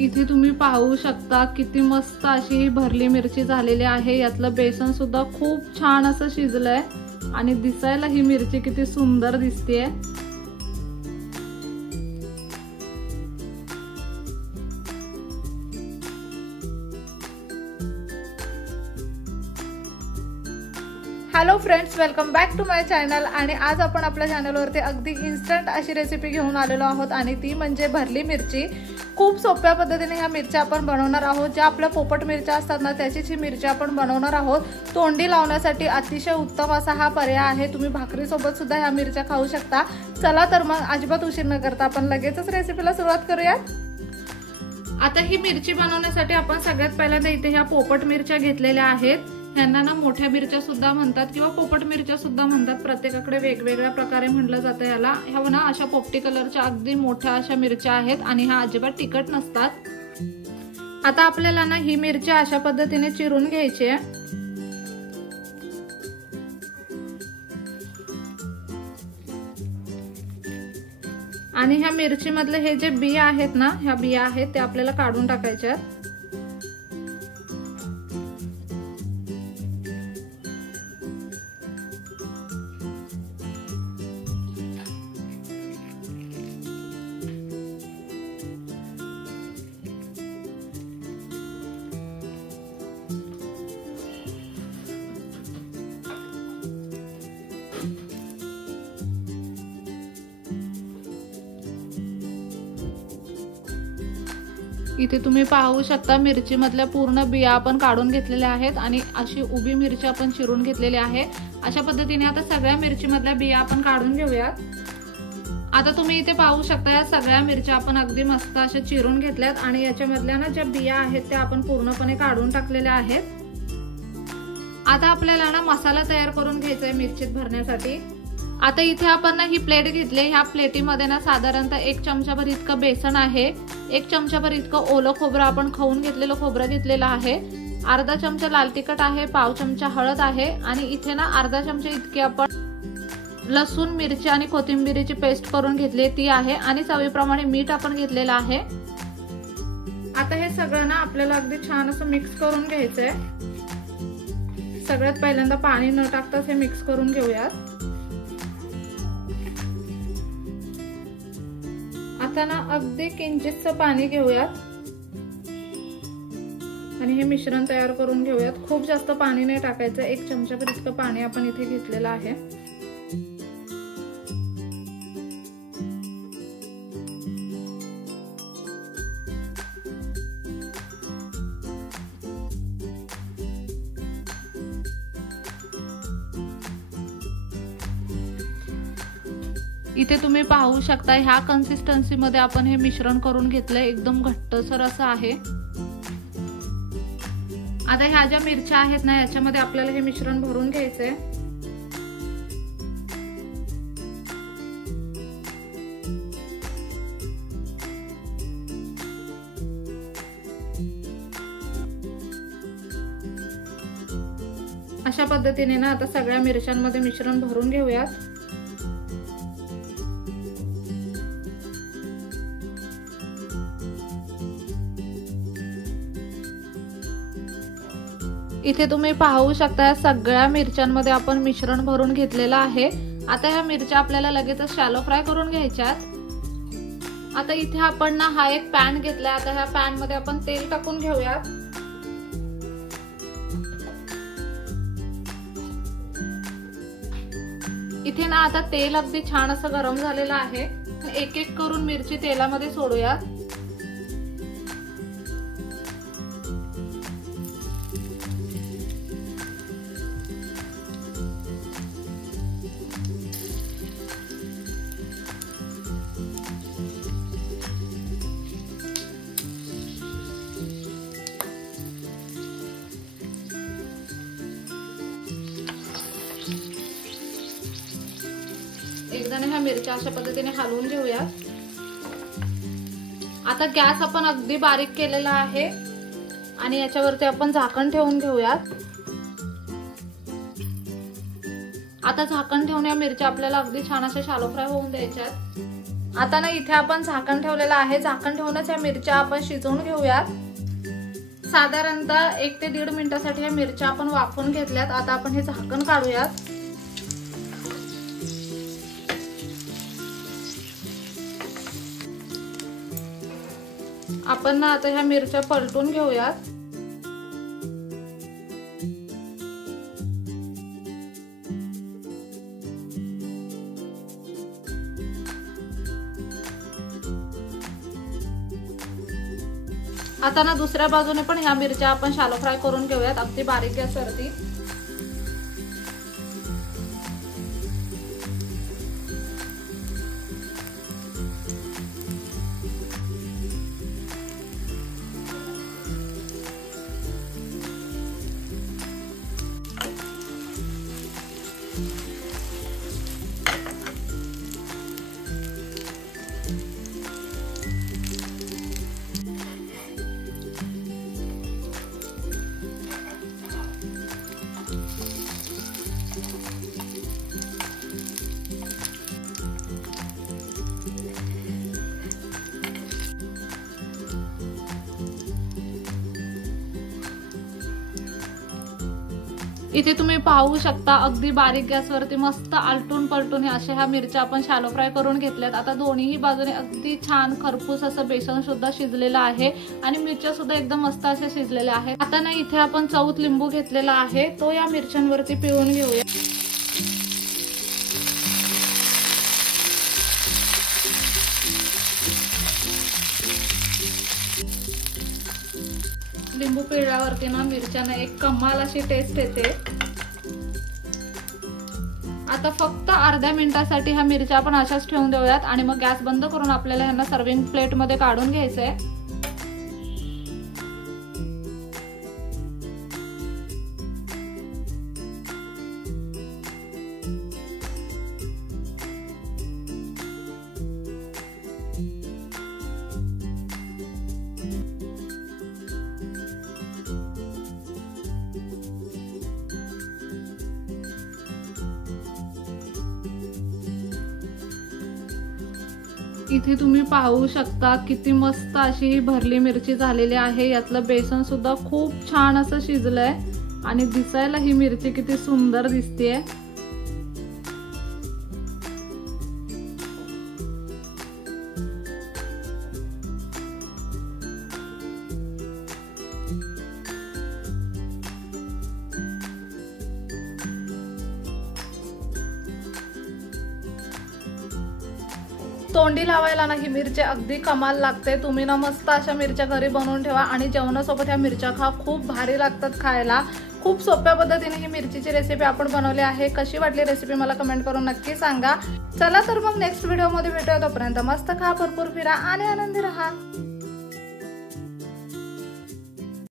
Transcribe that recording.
इथे तुम्ही पाहू शकता किती मस्त अशी ही भरली मिरची झालेली आहे। यातलं बेसन सुद्धा खूप छान असं शिजलंय आणि दिसायला ही मिरची किती सुंदर दिसतेय। Hello friends, welcome back to my channel. आणि आज आपण आपल्या चॅनलवरती अगदी इन्स्टंट अशी रेसिपी घेऊन आलेलो आहोत आणि ती म्हणजे भरली मिरची। खूप सोप्या पद्धतीने ह्या मिरच्या आपण बनवणार आहोत। ज्या आपल्या पोपट मिरच्या असतात ना त्याचीच ही मिरची आपण बनवणार आहोत। तोंडी लावण्यासाठी अतिशय उत्तम असा हा पर्याय आहे। तुम्ही भाकरी सोबत सुद्धा ह्या मिरच्या खाऊ शकता। चला तर मग अजिबात उशीर न करता आपण लगेचच रेसिपीला सुरुवात करूयात। आता ही मिरची बनवण्यासाठी आपण सगळ्यात पहिल्यांदा इथे ह्या पोपट मिरच्या घेतलेल्या आहेत। ह्यांना ना मोठ्या मिरच्या सुद्धा म्हणतात किंवा पोपट मिरच्या सुद्धा म्हणतात। प्रत्येकाकडे वेगवेगळ्या प्रकारे म्हटलं जातं याला। ह्या ना अशा पोपटी कलरच्या अगदी मोठ्या अशा मिरच्या आहेत आणि ह्या अजिबात तिखट नसतात। आता आपल्याला ना ही मिरची अशा पद्धतीने चिरून घ्यायची आहे। आणि ह्या मिरची मधले हे जे बिया आहेत ना, ह्या बिया आहेत ते आपल्याला काढून टाकायच्या आहेत। इथे तुम्ही पाहू शकता मिरची मधल्या पूर्ण बिया आपण काढून घेतलेल्या आहेत आणि अशी उभी मिरची आपण चिरून घेतलेली आहे। अशा पद्धतीने आता सगळ्या मिरची मधल्या बिया आपण काढून घेऊयात। आता तुम्ही इथे पाहू शकता या सगळ्या मिरच्या आपण अगदी मस्त अशा चिरून घेतल्यात आणि याच्या मधल्या ना ज्या बिया आहेत त्या आपण पूर्णपणे काढून टाकलेल्या आहेत। आता आपल्याला ना मसाला तयार करून घ्यायचा आहे मिरचीत भरण्यासाठी। आता इथे आपण ना ही प्लेट घेतली। ह्या प्लेटीमध्ये ना साधारणतः 1 चमचाभर इतकं बेसन आहे, 1 चमचाभर इतकं ओलं खोबरं आपण खवून घेतलेलं खोबरं घेतलेलं आहे, अर्धा चमचा लाल तिखट आहे, पाव चमचा हळद आहे आणि इथे ना अर्धा चमचा इतकी आपण लसूण मिरची आणि कोथिंबीरीची पेस्ट करून घेतली ती आहे आणि चवीप्रमाणे मीठ आपण घेतलेलं आहे। आता हे सगळं ना आपल्याला अगदी छान असं मिक्स करून घ्यायचंय। सगळ्यात पहिल्यांदा पाणी न टाकताच हे मिक्स करून घेऊयात। आता ना अगदी किंचितचं पाणी घेऊयात आणि हे मिश्रण तयार करून घेऊयात। खूप जास्त पाणी नाही टाकायचं, 1 चमचाभर इतकं पाणी आपण इथे घेतलेलं आहे। इथे तुम्ही पाहू शकता ह्या कन्सिस्टन्सी मध्ये आपण हे मिश्रण करून घेतलंय। एकदम घट्टसर असं आहे। आता ह्या ज्या मिरच्या आहेत ना याच्यामध्ये आपल्याला हे मिश्रण भरून घ्यायचंय। अशा पद्धतीने ना आता सगळ्या मिरच्यांमध्ये मिश्रण भरून घेऊयात। इथे तुम्ही पाहू शकता या सगळ्या मिरच्यांमध्ये आपण मिश्रण भरून घेतलेलं आहे। आता ह्या मिरच्या आपल्याला लगेचच शॅलो फ्राय करून घ्यायच्यात। आता इथे आपण ना हा एक पॅन घेतलाय। आता ह्या पॅन मध्ये आपण तेल टाकून घेऊयात। इथे ना आता तेल अगदी छान असं गरम झालेलं आहे। एक एक करून मिरची तेलामध्ये सोडूयात। एकदा ह्या मिरच्या अशा पद्धतीने हलवून घेऊया। आता गॅस आपण अगदी बारीक केलेला आहे आणि याच्यावरती आपण झाकण ठेवून घेऊयात। आता झाकण ठेवून या मिरच्या आपल्याला अगदी छान अशा शॅलो फ्राय होऊन द्यायच्यात। आता ना इथे आपण झाकण ठेवलेलं आहे, झाकण ठेवूनच ह्या मिरच्या आपण शिजवून घेऊयात। साधारणतः 1 ते 1.5 मिनिटासाठी ह्या मिरच्या आपण वाफवून घेतल्यात। आता आपण हे झाकण काढूयात। आपण ना आता ह्या मिरच्या पलटून घेऊयात। आता ना दुसऱ्या बाजूने पण ह्या मिरच्या आपण शॅलो फ्राय करून घेऊयात, अगदी बारीक गॅसवरती। इथे तुम्ही पाहू शकता अगदी बारीक गॅसवरती मस्त आलटून पलटून अशा ह्या मिरच्या आपण शॅलो फ्राय करून घेतल्यात। आता दोन्ही बाजूने अगदी छान खरपूस असं बेसन सुद्धा शिजलेलं आहे आणि मिरच्या सुद्धा एकदम मस्त अशा शिजलेल्या आहेत। आता ना इथे आपण चौथ लिंबू घेतलेला आहे, तो या मिरच्यांवरती पिळून घेऊया। लिंबू पिळल्यावरती ना मिरच्यांना एक कमाल अशी टेस्ट येते। आता फक्त अर्ध्या मिनिटासाठी ह्या मिरच्या आपण अशाच ठेवून देऊयात आणि मग गॅस बंद करून आपल्याला ह्यांना सर्विंग प्लेट मध्ये काढून घ्यायचंय। इथे तुम्ही पाहू शकता किती मस्त अशी ही भरली मिरची झालेली आहे। यातलं बेसन सुद्धा खूप छान असं शिजलंय आणि दिसायला ही मिरची किती सुंदर दिसतेय। तोंडी लावायला ना ही मिरची अगदी कमाल लागते। तुम्ही ना मस्त अशा मिरच्या घरी बनवून ठेवा आणि जेवणासोबत ह्या मिरच्या खा, खूप भारी लागतात खायला। खूप सोप्या पद्धतीने ही मिरचीची रेसिपी आपण बनवली आहे। कशी वाटली रेसिपी मला कमेंट करून नक्की सांगा। चला तर मग नेक्स्ट व्हिडिओ मध्ये भेटूया, तोपर्यंत मस्त खा, भरपूर फिरा आणि आनंदी राहा।